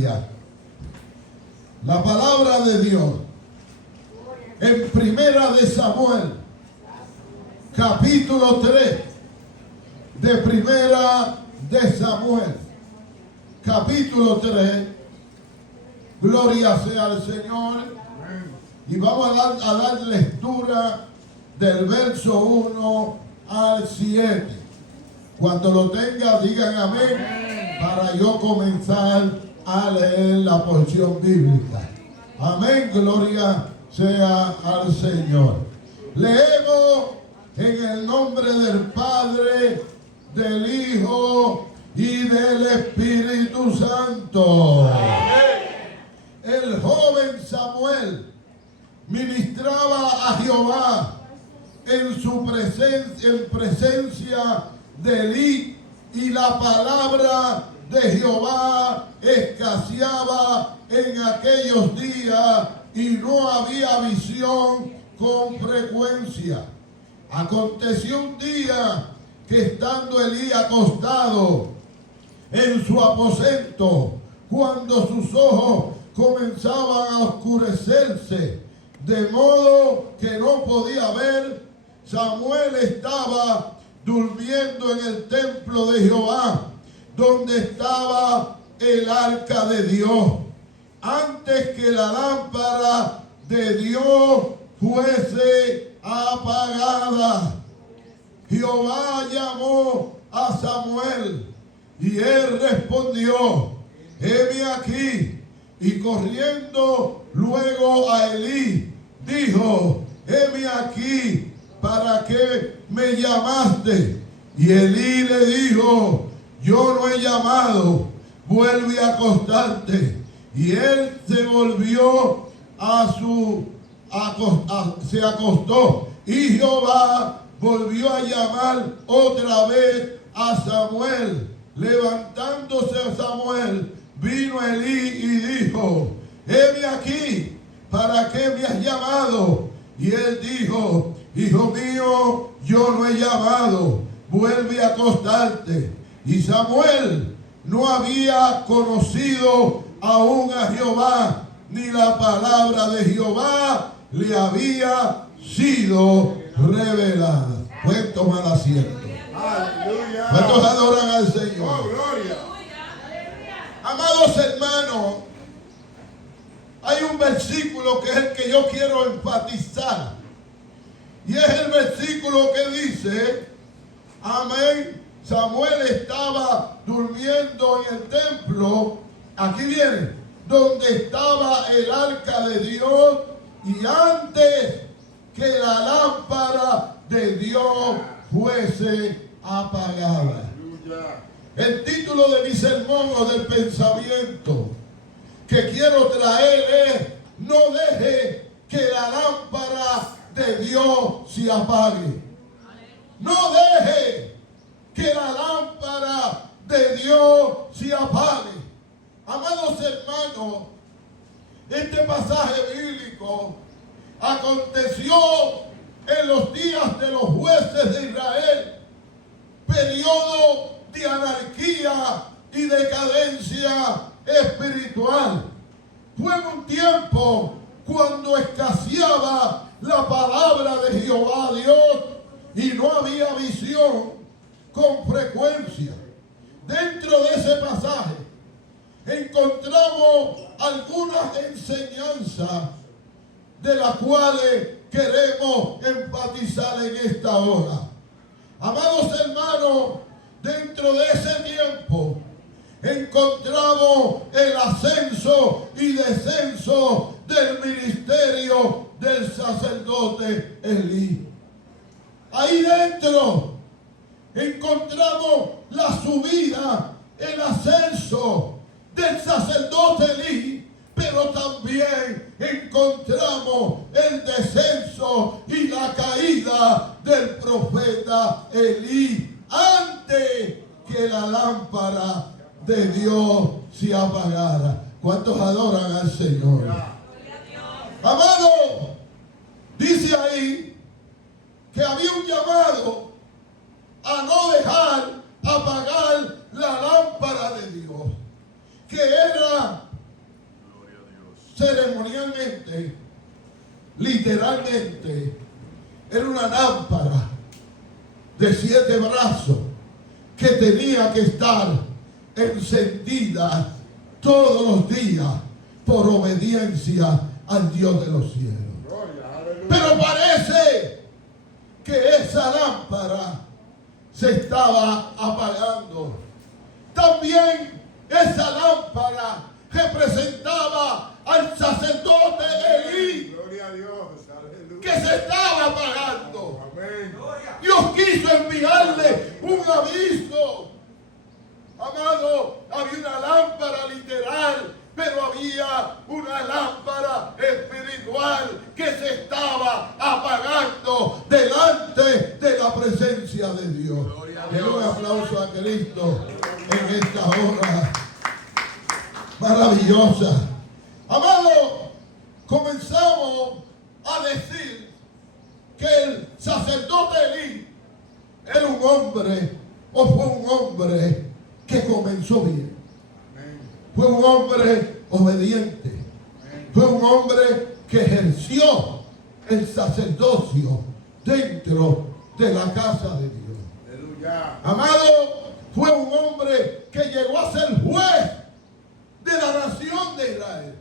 La palabra de Dios en Primera de Samuel, capítulo 3 de Primera de Samuel, capítulo 3. Gloria sea al Señor. Y vamos a dar lectura del verso 1 al 7. Cuando lo tenga, digan amén, para yo comenzar a leer la porción bíblica. Amén, gloria sea al Señor. Leemos en el nombre del Padre, del Hijo y del Espíritu Santo. El joven Samuel ministraba a Jehová en su presencia de Elí, y la palabra de Jehová escaseaba en aquellos días y no había visión con frecuencia. Aconteció un día que estando Elí acostado en su aposento, cuando sus ojos comenzaban a oscurecerse, de modo que no podía ver, Samuel estaba durmiendo en el templo de Jehová, donde estaba el arca de Dios, antes que la lámpara de Dios fuese apagada. Jehová llamó a Samuel y él respondió: heme aquí. Y corriendo luego a Elí, dijo: heme aquí, ¿para qué me llamaste? Y Elí le dijo: yo no he llamado, vuelve a acostarte. Y él se volvió se acostó. Y Jehová volvió a llamar otra vez a Samuel. Levantándose Samuel, vino Elí y dijo: heme aquí, ¿para qué me has llamado? Y él dijo: hijo mío, yo no he llamado, vuelve a acostarte. Y Samuel no había conocido aún a Jehová, ni la palabra de Jehová le había sido revelada. Pueden tomar asiento. ¿Cuántos adoran al Señor? Oh, gloria. Amados hermanos, hay un versículo que es el que yo quiero enfatizar. Y es el versículo que dice, amén, Samuel estaba durmiendo en el templo, aquí viene, donde estaba el arca de Dios, y antes que la lámpara de Dios fuese apagada. El título de mi sermón o del pensamiento que quiero traer es: no deje que la lámpara de Dios se apague. No deje que la lámpara de Dios se apague. Amados hermanos, este pasaje bíblico aconteció en los días de los jueces de Israel, periodo de anarquía y decadencia espiritual. Fue en un tiempo cuando escaseaba la palabra de Jehová Dios y no había visión con frecuencia. Dentro de ese pasaje encontramos algunas enseñanzas de las cuales queremos enfatizar en esta hora. Amados hermanos, dentro de ese tiempo encontramos el ascenso y descenso del ministerio del sacerdote Elí. Ahí dentro encontramos la subida, el ascenso del sacerdote Elí, pero también encontramos el descenso y la caída del profeta Elí antes que la lámpara de Dios se apagara. ¿Cuántos adoran al Señor? Amado, dice ahí que había un llamado a no dejar apagar la lámpara de Dios, que era ceremonialmente, literalmente, era una lámpara de 7 brazos que tenía que estar encendida todos los días por obediencia al Dios de los cielos. Pero parece que esa lámpara se estaba apagando. También esa lámpara representaba al sacerdote Elí, que se estaba apagando. Dios quiso enviarle un aviso. Amado, había una lámpara literal, pero había una lámpara espiritual que se estaba apagando delante de la presencia de Dios. Denle un aplauso a Cristo en esta hora maravillosa. Amado, comenzamos a decir que el sacerdote Elí era un hombre, o fue un hombre que comenzó bien. Fue un hombre obediente. Fue un hombre que ejerció el sacerdocio dentro de la casa de Dios. Amado, fue un hombre que llegó a ser juez de la nación de Israel.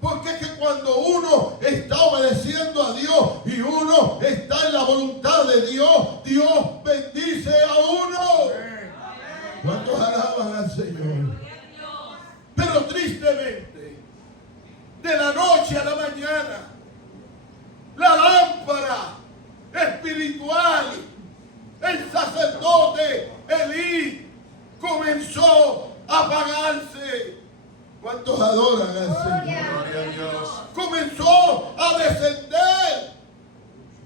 Porque es que cuando uno está obedeciendo a Dios y uno está en la voluntad de Dios, Dios bendice a uno. ¿Cuántos alaban al Señor? Pero tristemente, de la noche a la mañana, la lámpara espiritual, el sacerdote Elí, comenzó a apagarse. ¿Cuántos adoran al Señor? Comenzó a descender.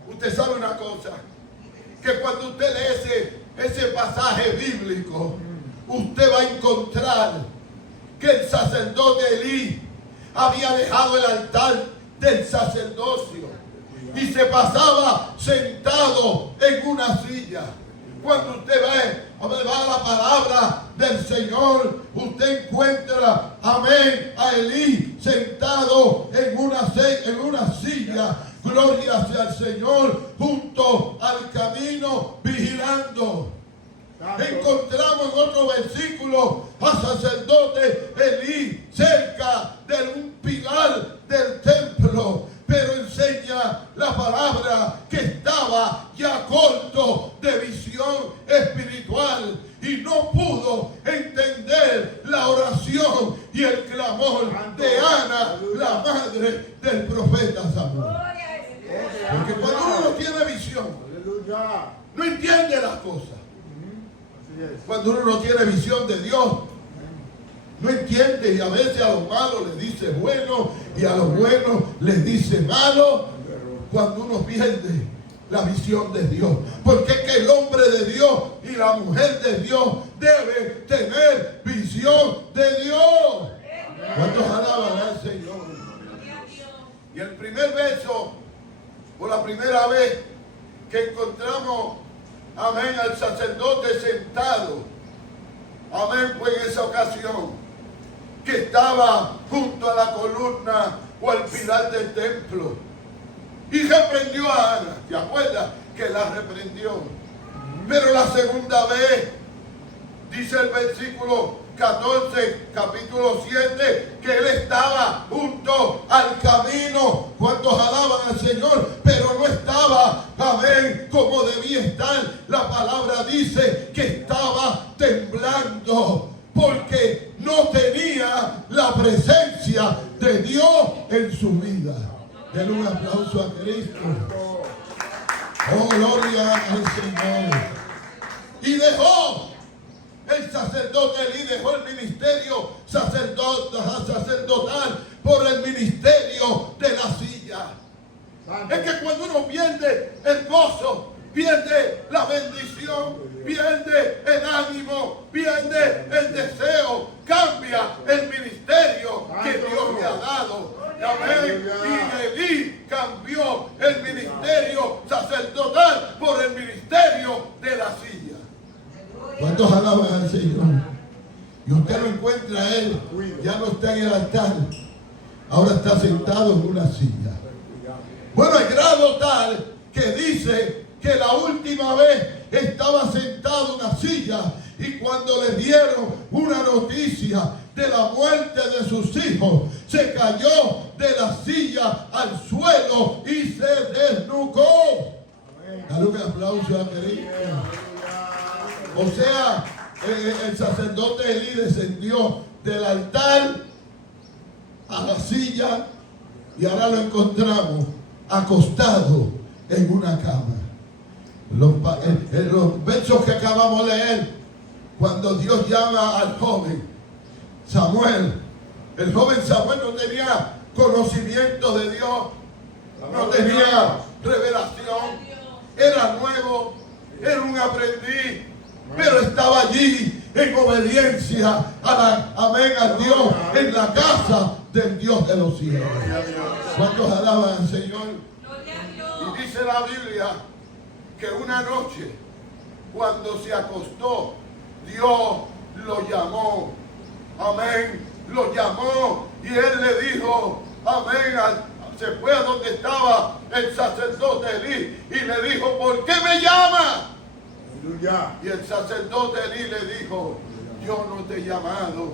Usted sabe una cosa, que cuando usted lee ese pasaje bíblico, usted va a encontrar que el sacerdote Elí había dejado el altar del sacerdocio y se pasaba sentado en una silla. Cuando usted va a la palabra del Señor, usted encuentra, amén, a Elí sentado en una silla. Gloria sea al Señor, junto al camino, vigilando. Encontramos en otro versículo al sacerdote Elí cerca de un pilar del templo, pero enseña la palabra que estaba ya corto de visión espiritual y no pudo entender la oración y el clamor de Ana, la madre del profeta Samuel. Porque cuando uno no tiene visión, no entiende las cosas. Cuando uno no tiene visión de Dios, no entiende, y a veces a los malos les dice bueno y a los buenos les dice malo. Cuando uno pierde la visión de Dios, porque es que el hombre de Dios y la mujer de Dios debe tener visión de Dios. ¿Cuántos alaban al Señor? Y el primer verso, por la primera vez que encontramos, amén, al sacerdote sentado, amén, fue en esa ocasión que estaba junto a la columna o al pilar del templo y reprendió a Ana. ¿Te acuerdas que la reprendió? Pero la segunda vez, dice el versículo 14, capítulo 7, que él estaba junto al camino. ¿Cuántos alaban al Señor? Pero no estaba, amén, como debía estar. La palabra dice que estaba temblando porque no tenía la presencia de Dios en su vida. Denle un aplauso a Cristo. Oh, gloria al Señor. Y dejó el sacerdote Elí, dejó el ministerio sacerdotal por el ministerio de la silla. Es que cuando uno pierde el gozo, pierde la bendición, pierde el ánimo, pierde el deseo, cambia el ministerio que Dios le ha dado. Amén. Y Elí cambió el ministerio sacerdotal por el ministerio de la silla. ¿Cuántos alaban al Señor? Y usted lo encuentra a él, ya no está en el altar, ahora está sentado en una silla. Bueno, al grado tal que dice que la última vez estaba sentado en una silla y cuando le dieron una noticia de la muerte de sus hijos, se cayó de la silla al suelo y se desnucó. Dale un aplauso a Cristo. O sea, el sacerdote Elí descendió del altar a la silla y ahora lo encontramos acostado en una cama. Los versos que acabamos de leer, cuando Dios llama al joven Samuel, el joven Samuel no tenía conocimiento de Dios, no tenía revelación, era nuevo, era un aprendiz, pero estaba allí en obediencia al Dios, en la casa del Dios de los cielos. ¿Cuántos alaban al Señor? Y dice la Biblia que una noche, cuando se acostó, Dios lo llamó. Amén. Lo llamó y él le dijo, amén, se fue a donde estaba el sacerdote Elí y le dijo, ¿por qué me llama? Aleluya. Y el sacerdote Elí le dijo, yo no te he llamado,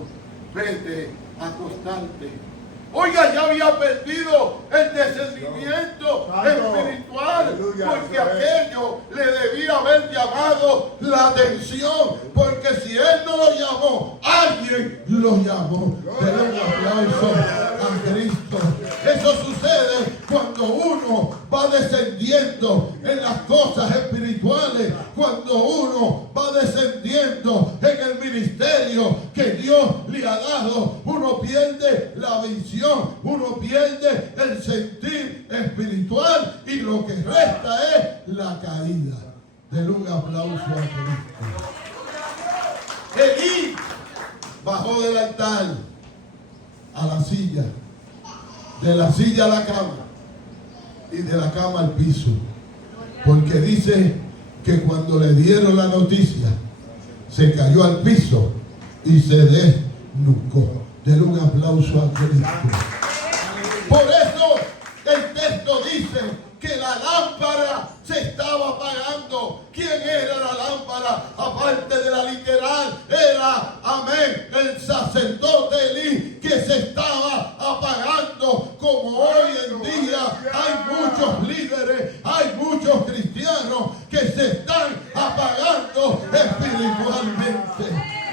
vete a acostarte. Oiga, ya había perdido el discernimiento espiritual, aleluya, porque aquello le debía haber llamado la atención, porque si él no lo llamó, alguien lo llamó. Denle un aplauso a Cristo. Eso sucede cuando uno va descendiendo en las cosas espirituales, cuando uno va descendiendo en el ministerio que Dios le ha dado. Uno pierde la visión, uno pierde el sentir espiritual y lo que resta es la caída. Denle un aplauso a Cristo. Elí bajó del altar a la silla, de la silla a la cama y de la cama al piso, porque dice que cuando le dieron la noticia se cayó al piso y se desnucó. Denle un aplauso a Cristo. Por eso el texto dice que la lámpara se estaba apagando. ¿Quién era la lámpara? Aparte de la literal, era, amén, el sacerdote Elí, que se estaba apagando. Como hoy en día hay muchos líderes, hay muchos cristianos que se están apagando espiritualmente.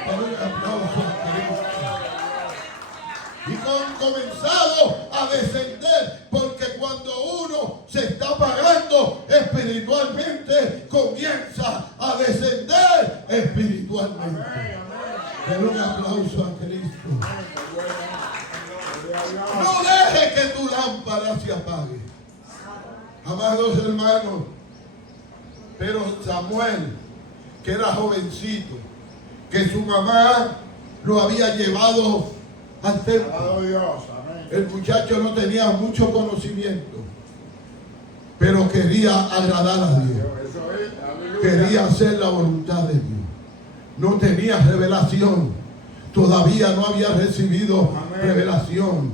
Un aplauso a Cristo. Y han comenzado a descender, porque cuando uno se está apagando espiritualmente, comienza a descender espiritualmente. Den un aplauso a Cristo. No deje que tu lámpara se apague. Amados hermanos, pero Samuel, que era jovencito, que su mamá lo había llevado al templo. El muchacho no tenía mucho conocimiento, pero quería agradar a Dios. Quería hacer la voluntad de Dios. No tenía revelación. Todavía no había recibido revelación,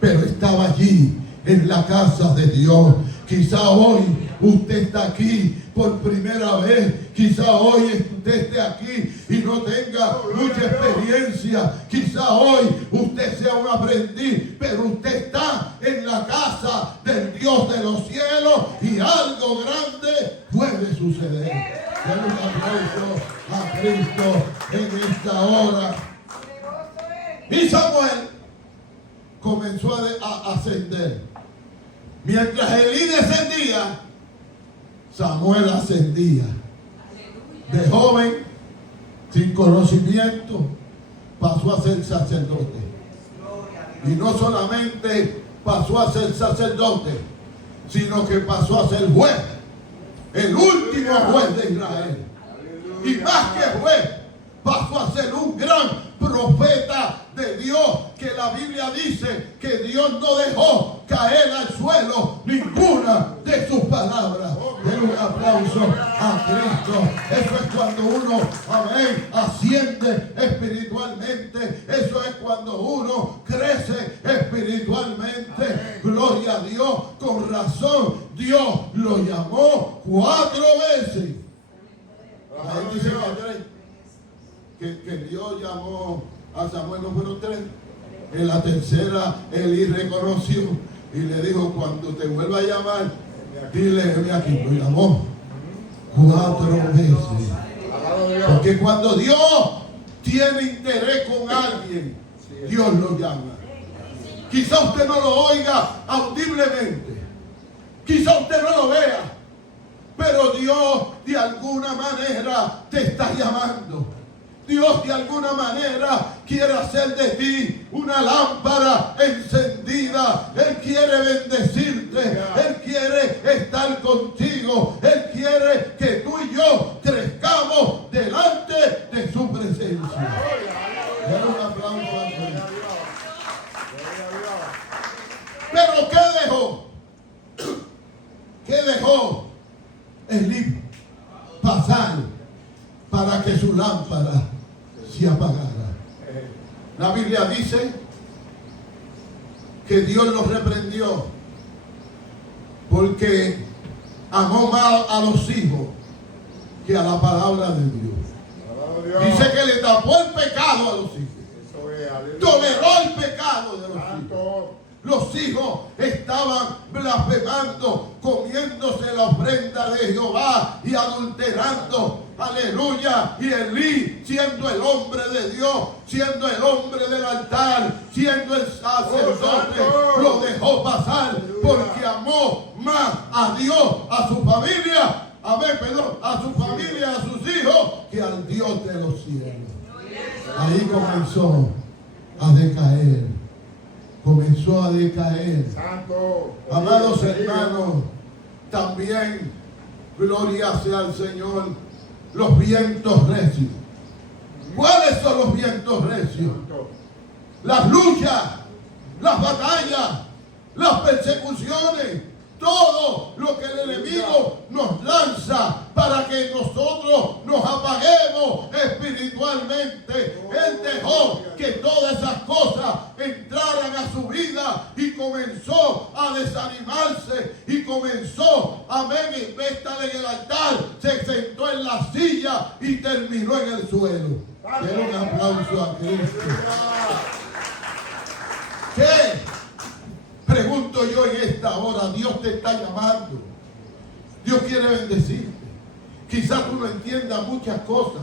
pero estaba allí en la casa de Dios. Quizá hoy usted está aquí por primera vez. Quizá hoy usted esté aquí y no tenga mucha experiencia. Quizá hoy usted sea un aprendiz, pero usted está en la casa del Dios de los cielos y algo grande puede suceder. Den un aplauso a Cristo en esta hora. Y Samuel comenzó a ascender. Mientras Elí descendía, Samuel ascendía. De joven, sin conocimiento, pasó a ser sacerdote. Y no solamente pasó a ser sacerdote, sino que pasó a ser juez. El último juez de Israel. Y más que juez, pasó a ser un gran profeta de Dios, que la Biblia dice que Dios no dejó caer al suelo ninguna de sus palabras. Den Dale un aplauso a Cristo. Eso es cuando uno, amén, asciende espiritualmente. Eso es cuando uno crece espiritualmente. Gloria a Dios. Con razón, Dios lo llamó 4 veces. Ahí dice que Dios llamó a Samuel, no fueron 3. En la tercera, Elí reconoció y le dijo: cuando te vuelva a llamar, dile, ven aquí. Lo llamó 4 veces. Porque cuando Dios tiene interés con alguien, Dios lo llama. Quizá usted no lo oiga audiblemente, quizá usted no lo vea, pero Dios de alguna manera te está llamando. Dios de alguna manera quiere hacer de ti una lámpara encendida. Él quiere bendecirte. Él quiere estar contigo. Él quiere que tú y yo crezcamos delante de su presencia. Dale un aplauso a Dios. Pero ¿qué dejó? ¿Qué dejó Elí pasar para que su lámpara se apagara? La Biblia dice que Dios los reprendió porque amó más a los hijos que a la palabra de Dios. Dice que le tapó el pecado a los hijos, toleró el pecado de los hijos. Los hijos estaban blasfemando, comiéndose la ofrenda de Jehová y adulterando. Aleluya. Y Elí, siendo el hombre de Dios, siendo el hombre del altar, siendo el sacerdote, lo dejó pasar porque amó más a Dios, a su familia, a su familia, a sus hijos, que al Dios de los cielos. Ahí comenzó a decaer. Comenzó a decaer. Santo, amados hermanos, también, gloria sea al Señor, los vientos recios. ¿Cuáles son los vientos recios? Las luchas, las batallas, las persecuciones, todo lo que el enemigo nos lanza para que nosotros nos apaguemos espiritualmente. Él dejó que todas esas cosas entraran a su vida y comenzó a desanimarse y comenzó, amén, en vez de estar en el altar, se sentó en la silla y terminó en el suelo. Quiero un aplauso a Cristo. ¿Qué? Pregunto yo en esta hora, Dios te está llamando. Dios quiere bendecirte. Quizás tú no entiendas muchas cosas.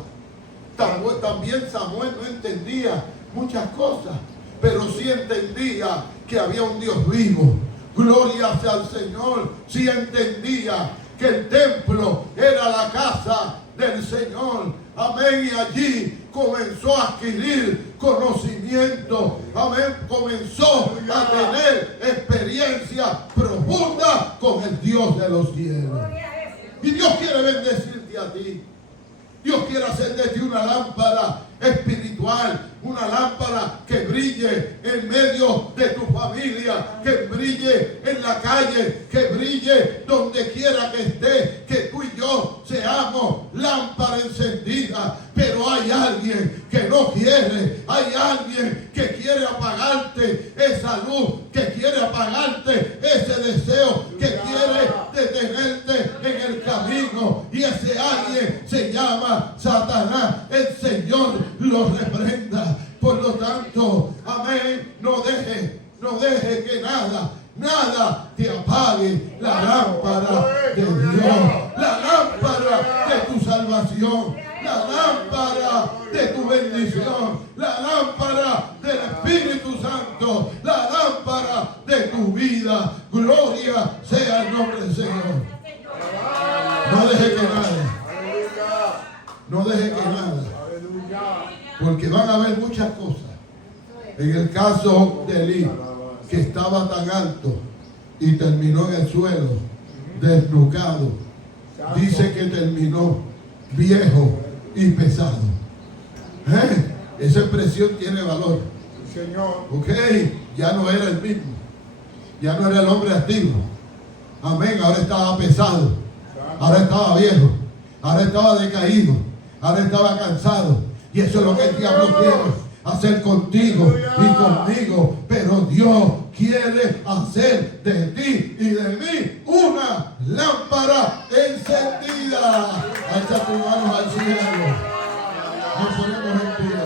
También Samuel no entendía muchas cosas, pero sí entendía que había un Dios vivo. Gloria sea al Señor. Sí entendía que el templo era la casa del Señor. Amén. Y allí comenzó a adquirir conocimiento. Amén. Comenzó a tener experiencia profunda con el Dios de los cielos. Y Dios quiere bendecirte a ti. Dios quiere hacer de ti una lámpara espiritual, una lámpara que brille en medio de tu familia, que brille en la calle, que brille donde quiera que esté, que tú y yo seamos lámpara encendida. Pero hay alguien que no quiere, hay alguien que quiere apagarte esa luz, que quiere apagarte ese deseo, que quiere detenerte en el camino, y ese alguien se llama Satanás. El Señor lo reprenda. Por lo tanto, amén, no deje que nada te apague la lámpara de Dios, la lámpara de tu salvación, la lámpara de tu bendición, la lámpara del Espíritu Santo, la lámpara de tu vida. Gloria sea el nombre del Señor. No deje que nada, porque van a haber muchas cosas. En el caso de Elí, que estaba tan alto y terminó en el suelo, desnucado, dice que terminó viejo y pesado. Esa expresión tiene valor. Ok, ya no era el mismo, ya no era el hombre activo. Amén, ahora estaba pesado. ahora estaba viejo, ahora estaba decaído, ahora estaba cansado. Y eso es lo que el diablo quiere hacer contigo y conmigo. Pero Dios quiere hacer de ti y de mí una lámpara encendida. Alza tus manos al cielo. Nos ponemos en pie.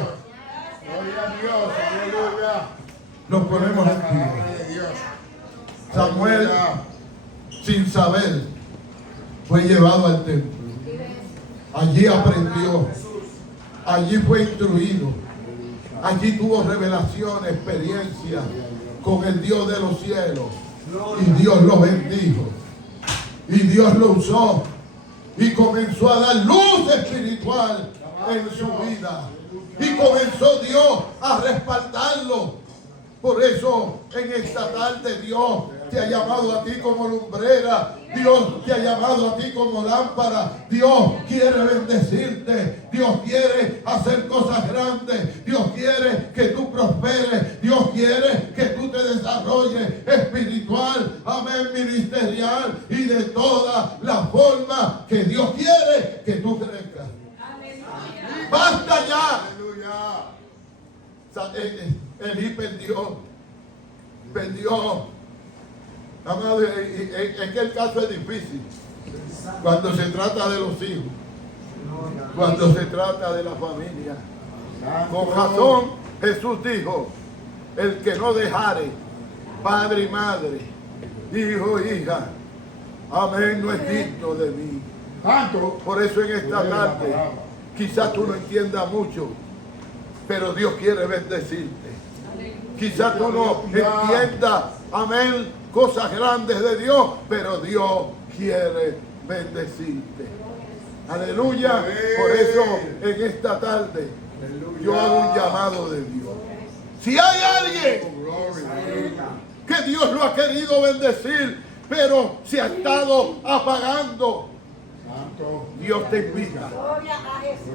Gloria a Dios, aleluya. Nos ponemos en pie. Samuel, sin saber, fue llevado al templo. Allí aprendió. Allí fue instruido. Allí tuvo revelación, experiencia con el Dios de los cielos. Y Dios lo bendijo. Y Dios lo usó. Y comenzó a dar luz espiritual en su vida. Y comenzó Dios a respaldarlo. Por eso en esta tarde Dios te ha llamado a ti como lumbrera. Dios te ha llamado a ti como lámpara. Dios quiere bendecirte. Dios quiere hacer cosas grandes. Dios quiere que tú prosperes. Dios quiere que tú te desarrolles espiritual, amén, ministerial y de toda la forma que Dios quiere que tú crezcas. ¡Basta ya! Elí perdió. Amado, es que el caso es difícil cuando se trata de los hijos, cuando se trata de la familia. Con razón Jesús dijo: el que no dejare padre y madre, hijo e hija, amén, no es digno de mí. Por eso en esta tarde quizás tú no entiendas mucho, pero Dios quiere bendecirte. Quizás tú no entiendas, amén, cosas grandes de Dios, pero Dios quiere bendecirte. Aleluya. Por eso en esta tarde yo hago un llamado de Dios. Si hay alguien que Dios lo ha querido bendecir, pero se ha estado apagando, Dios te invita.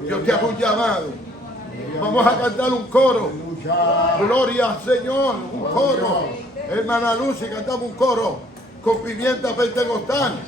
Dios te hace un llamado. Vamos a cantar un coro. Gloria al Señor. Un coro. Hermana Lucy, cantamos un coro con pimienta pentecostal.